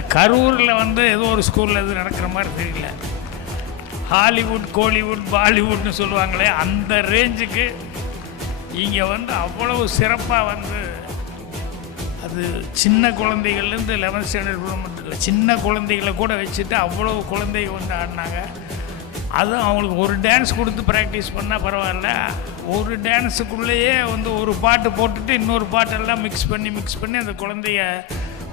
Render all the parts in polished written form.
ஏன்னா கரூரில் வந்து ஏதோ ஒரு ஸ்கூலில் எதுவும் நடக்கிற மாதிரி தெரியல. ஹாலிவுட், கோலிவுட், பாலிவுட்னு சொல்லுவாங்களே, அந்த ரேஞ்சுக்கு இங்கே வந்து அவ்வளவு சிறப்பாக வந்து அது சின்ன குழந்தைகள்லேருந்து 11th ஸ்டாண்டர்ட் மட்டும் இல்லை, சின்ன குழந்தைகளை கூட வச்சுட்டு அவ்வளவு குழந்தைங்க வந்து ஆடினாங்க. அதுவும் அவங்களுக்கு ஒரு டான்ஸ் கொடுத்து ப்ராக்டிஸ் பண்ணால் பரவாயில்ல, ஒரு டான்ஸுக்குள்ளேயே வந்து ஒரு பாட்டு போட்டுட்டு இன்னொரு பாட்டெல்லாம் மிக்ஸ் பண்ணி அந்த குழந்தைய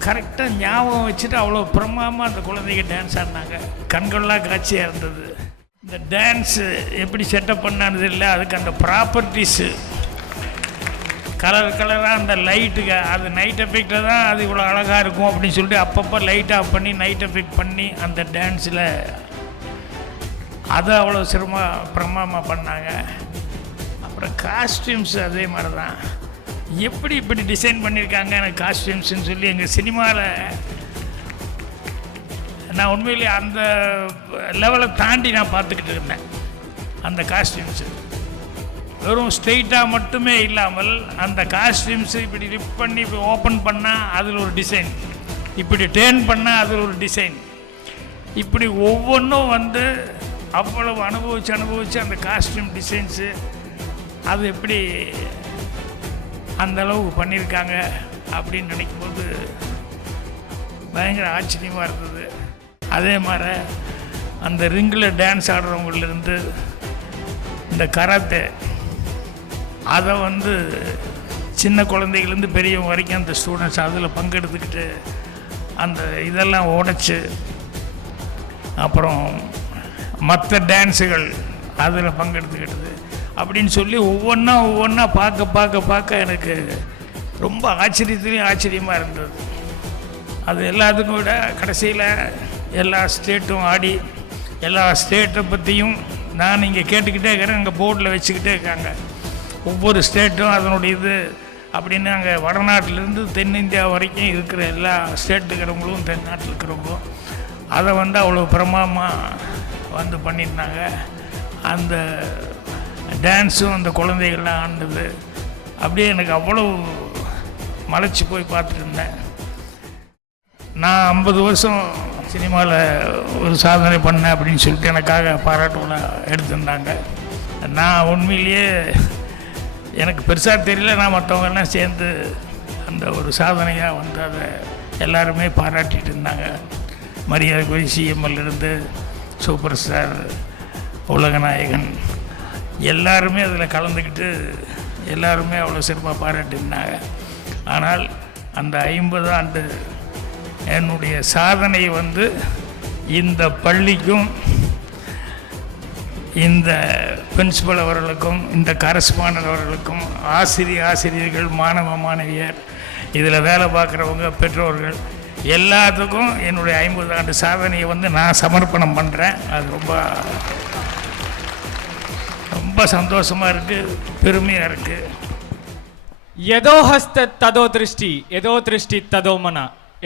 கரெக்டாக ஞாபகம் வச்சுட்டு அவ்வளோ பிரமாதமாக அந்த குழந்தைங்க டான்ஸ் ஆடினாங்க. கண்கொள்ளா காட்சியாக இருந்தது. இந்த டான்ஸு எப்படி செட்டப் பண்ணானது இல்லை, அதுக்கு அந்த ப்ராப்பர்ட்டிஸு கலராக அந்த லைட்டுக்கு அது நைட் எஃபெக்டில் தான் அது இவ்வளோ அழகாக இருக்கும் அப்படின்னு சொல்லிட்டு அப்பப்போ லைட் ஆஃப் பண்ணி நைட் எஃபெக்ட் பண்ணி அந்த டான்ஸில் அதை அவ்வளோ பிரமாதமாக பண்ணாங்க. அப்புறம் காஸ்டியூம்ஸ் அதே மாதிரி தான். இப்படி டிசைன் பண்ணியிருக்காங்க எனக்கு காஸ்டியூம்ஸ்ன்னு சொல்லி எங்கள் சினிமாவில் நான் உண்மையிலே அந்த லெவலை தாண்டி நான் பார்த்துக்கிட்டு இருந்தேன். அந்த காஸ்டியூம்ஸு வெறும் ஸ்ட்ரெயிட்டாக மட்டுமே இல்லாமல் அந்த காஸ்டியூம்ஸு இப்படி லிப் பண்ணி இப்படி ஓப்பன் பண்ணால் அதில் ஒரு டிசைன், இப்படி டேர்ன் பண்ணால் அதில் ஒரு டிசைன், இப்படி ஒவ்வொன்றும் வந்து அவ்வளவு அனுபவித்து அந்த காஸ்டியூம் டிசைன்ஸு அது எப்படி அந்தளவுக்கு பண்ணியிருக்காங்க அப்படின்னு நினைக்கும்போது பயங்கர ஆச்சரியமாக இருந்தது. அதே மாதிரி அந்த ரிங்கில் டான்ஸ் ஆடுறவங்களிருந்து இந்த கராத்தே அதை வந்து சின்ன குழந்தைகள்லேருந்து பெரியவங்க வரைக்கும் அந்த ஸ்டூடெண்ட்ஸ் அதில் பங்கெடுத்துக்கிட்டு அந்த இதெல்லாம் உடைச்சி, அப்புறம் மற்ற டான்ஸுகள் அதில் பங்கெடுத்துக்கிட்டது அப்படின்னு சொல்லி ஒவ்வொன்றா பார்க்க எனக்கு ரொம்ப ஆச்சரியமாக இருந்தது. அது எல்லாத்துக்கும் விட கடைசியில் எல்லா ஸ்டேட்டும் ஆடி எல்லா ஸ்டேட்டை பற்றியும் நான் இங்கே கேட்டுக்கிட்டே இருக்கிறேன். அங்கே போர்டில் வச்சுக்கிட்டே இருக்காங்க ஒவ்வொரு ஸ்டேட்டும் அதனுடைய இது அப்படின்னு. அங்கே வடநாட்டிலேருந்து தென்னிந்தியா வரைக்கும் இருக்கிற எல்லா ஸ்டேட் இருக்கிறவங்களும் தென்னாட்டில் இருக்கிறவங்களும் அதை வந்து அவ்வளோ பிரமாதமாக வந்து பண்ணியிருந்தாங்க. அந்த டான்ஸும் அந்த குழந்தைகள்லாம் ஆண்டது அப்படியே எனக்கு அவ்வளோ மலைச்சி போய் பார்த்துட்டு இருந்தேன். நான் 50 வருஷம் சினிமாவில் ஒரு சாதனை பண்ணேன் அப்படின்னு சொல்லிட்டு எனக்காக பாராட்டு விழா எடுத்திருந்தாங்க. நான் உண்மையிலேயே எனக்கு பெருசாக தெரியல, நான் மற்றவங்கெல்லாம் சேர்ந்து அந்த ஒரு சாதனையாக வந்து அதை எல்லாருமே பாராட்டிகிட்டு இருந்தாங்க. மரியாதைக்குரிய சிஎம்எல்லிருந்து சூப்பர் ஸ்டார், உலகநாயகன் எல்லாருமே அதில் கலந்துக்கிட்டு எல்லாருமே அவ்வளோ சிறப்பாக பாராட்டினாங்க. ஆனால் அந்த 50 ஆண்டு என்னுடைய சாதனை வந்து இந்த பள்ளிக்கும் இந்த பிரின்சிபல் அவர்களுக்கும் இந்த கரஸ்பாண்டன்ட் அவர்களுக்கும் ஆசிரியர்கள், மாணவியர், இதில் வேலை பார்க்குறவங்க, பெற்றோர்கள் எல்லாத்துக்கும் என்னுடைய 50 ஆண்டு சாதனையை வந்து நான் சமர்ப்பணம் பண்ணுறேன். அது ரொம்ப சந்தோஷமாக இருக்குது, பெருமையாக இருக்குது. यदो हस्त तदो दृष्टि, यदो दृष्टि तदो मन,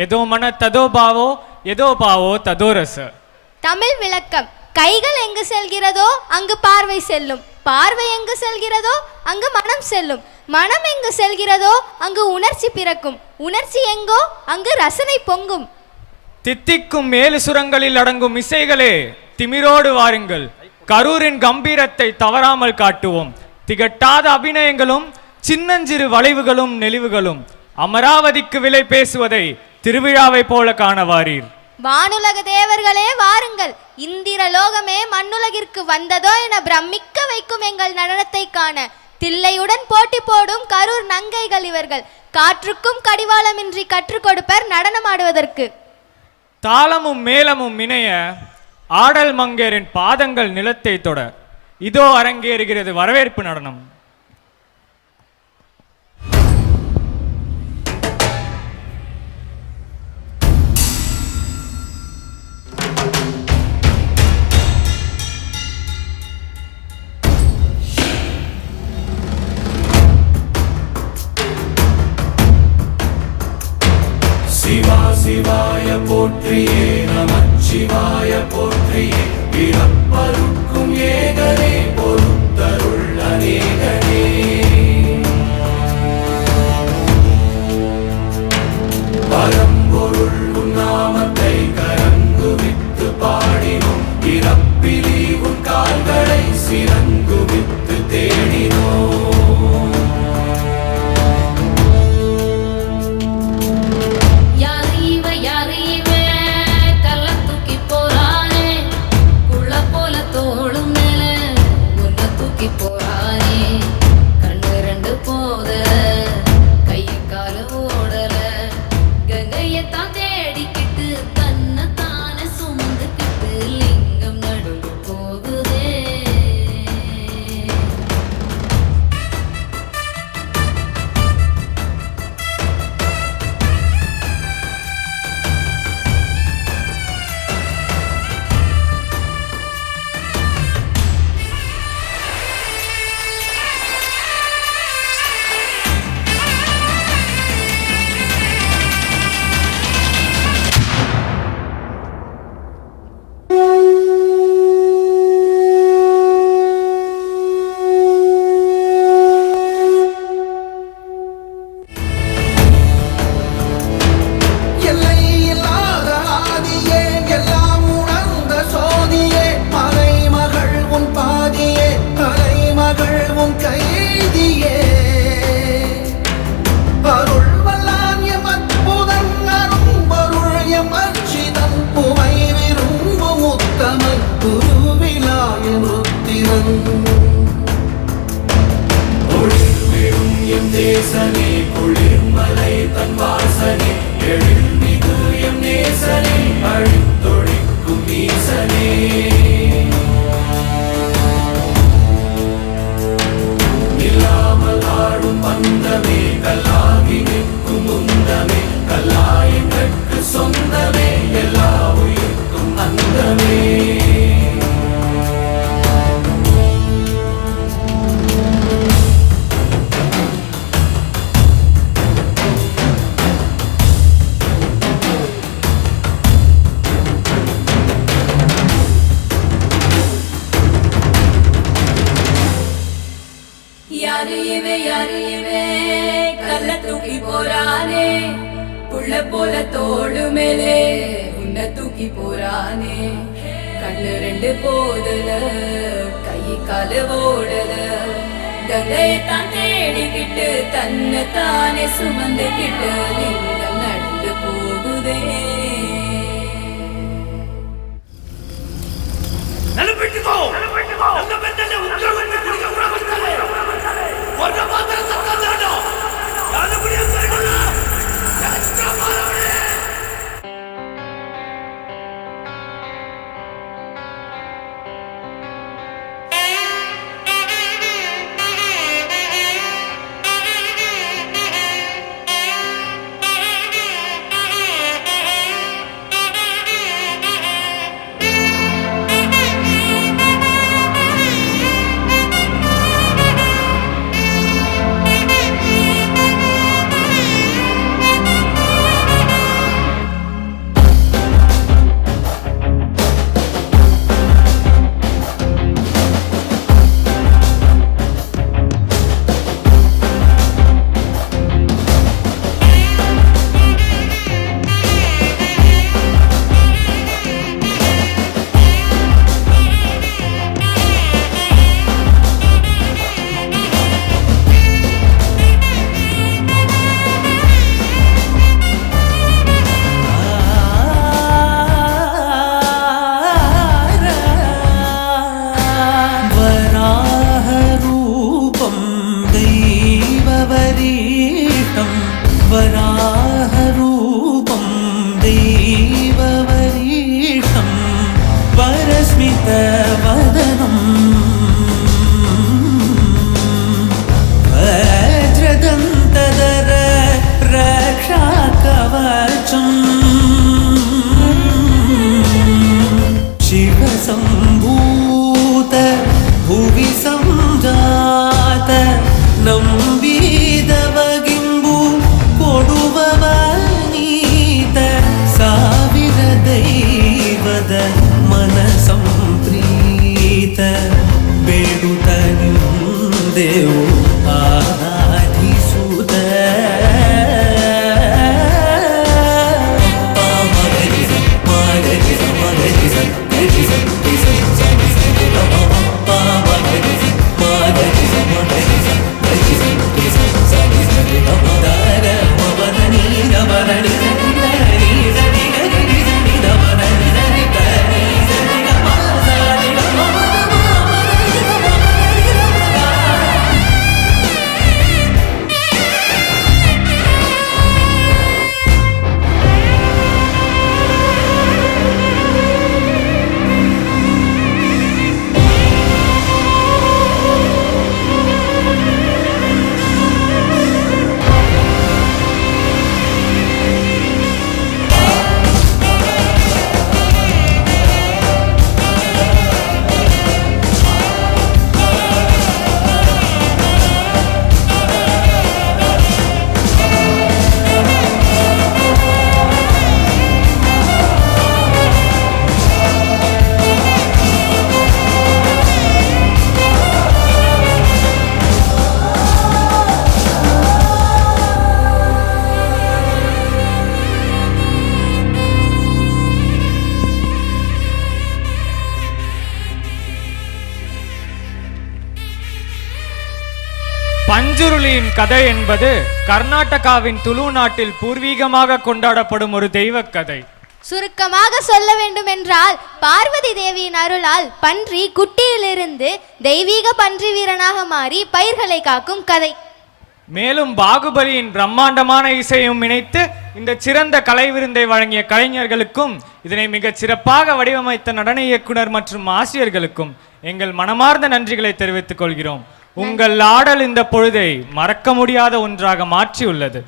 यदो मन तदो भावो, यदो भावो तदो रस. தமிழ் விளக்கம். கைகள் எங்கு செல்கிறதோ அங்கு பார்வை செல்லும், பார்வை எங்கு செல்கிறதோ அங்கு மனம் செல்லும், மனம் எங்கு செல்கிறதோ அங்கு உணர்ச்சி பிறக்கும், உணர்ச்சி எங்கோ அங்கு ரசனை பொங்கும். தித்திக்கும் மேலு சுரங்களில் அடங்கும் இசைகளே, திமிரோடு வாருங்கள், கரூரின் கம்பீரத்தை தவறாமல் காட்டுவோம். திகட்டாத அபிநயங்களும் சின்னஞ்சிறு வளைவுகளும் நெளிவுகளும் அமராவதிக்கு விலை பேசுவதை திருவிழாவை போல காணவாரீர். வானுலக தேவர்களே வாருங்கள், இந்திர லோகமே மண்ணுலகிற்கு வந்ததோ என பிரமிக்க வைக்கும் எங்கள் நடனத்தை காண தில்லையுடன் போட்டி போடும் கரூர் நங்கைகள் இவர்கள். காற்றுக்கும் கடிவாளமின்றி கற்றுக் கொடுப்பர் நடனமாடுவதற்கு. தாளமும் மேளமும் இணைய ஆடல் மங்கையரின் பாதங்கள் நிலத்தை தொட இதோ அரங்கேறுகிறது வரவேற்பு நடனம். சிவாய போற்றியே, நமச்சிவாய போற்றியே, பிறப்பருக்கும் ஏகனே, பொறுத்தருள் அநேகனே. பரம்பொருள் உன் நாமத்தை தூக்கி போறானே கண்ணு ரெண்டு போதல கை கால ஓடல கங்கையத்தான் தேடிக்கிட்டு தன்னை தானே சுமந்துக்கிட்டு லிங்கம் நடுவு போகுதே. எல்லை இல்லாத ஆதியே எல்லாம் உணர்ந்த சோதியே மலைமகள் உன் பாதியே தலைமகள் உன் கைதியே அருள் வல்லான் எம் அற்புதன் அரும்பொருள் எம் அர்ச்சிதன் உமை விரும்பும் உத்தமன் குருவிலாய ருத்திரன் ஒளிர்விடும் எம் தேசனே குளிர்மலை தன் வாசனே எழுமிகு எம் நேசனே அழித்தொழிக்கும் ஈசனே இல்லாமல் ஆடும் பந்தமே கல்லாகி நிற்கும் உந்தமே கல்லாயங்கட்கு சொந்தமே எல்லா உயிர்க்கும் அந்தமே யாரு இவே கல்ல தூக்கி போறானே புள்ள போல தோடு மேலே உன்னை தூக்கி போறானே கண்ணு ரெண்டு போதல கை கால ஓடல கங்கையத்தான் தேடிக்கிட்டு தன்னை தானே சுமந்துக்கிட்டு லிங்கம் நடந்து போகுதே. நிலப்பிட்டுக்கோ நல்ல பெண்ணே உத்தரவு குடிக்க கூடாது ஒரு மாத்திரம் சத்தம் வேணும் அது முடியும் எக்ஸ்ட்ரா மாறவனே वराहरूपं देववरीष्टं वरस्मितवदनं वज्रदन्तधर रक्षाकवचम् शिवसम्भूत भुवि संजात ನಂಬಿದವಗಿಂಬು ಕೊಡುವವನೀತ ಸಾವಿರ ದೈವದ ಮನ ಸಂಪ್ರೀತ ಬೇಡುತ್ತ ನಿಂದೆವು ಆರಾಧಿಸುತ್ತ பஞ்சுருளியின் கதை என்பது கர்நாடகாவின் துளு நாட்டில் பூர்வீகமாக கொண்டாடப்படும் ஒரு தெய்வக் கதை. சுருக்கமாக சொல்ல வேண்டும் என்றால் பார்வதி தேவியின் அருளால் பன்றி குட்டியிலிருந்து தெய்வீக பன்றி வீரனாக மாறி பயிர்களை காக்கும் கதை. மேலும் பாகுபலியின் பிரம்மாண்டமான இசையும் இணைத்து இந்த சிறந்த கலை விருந்தை வழங்கிய கலைஞர்களுக்கும் இதனை மிகச் சிறப்பாக வடிவமைத்த நடன இயக்குனர் மற்றும் ஆசிரியர்களுக்கும் எங்கள் மனமார்ந்த நன்றிகளை தெரிவித்துக் கொள்கிறோம். உங்கள் ஆடல் இந்த பொழுதை மறக்க முடியாத ஒன்றாக மாற்றியுள்ளது.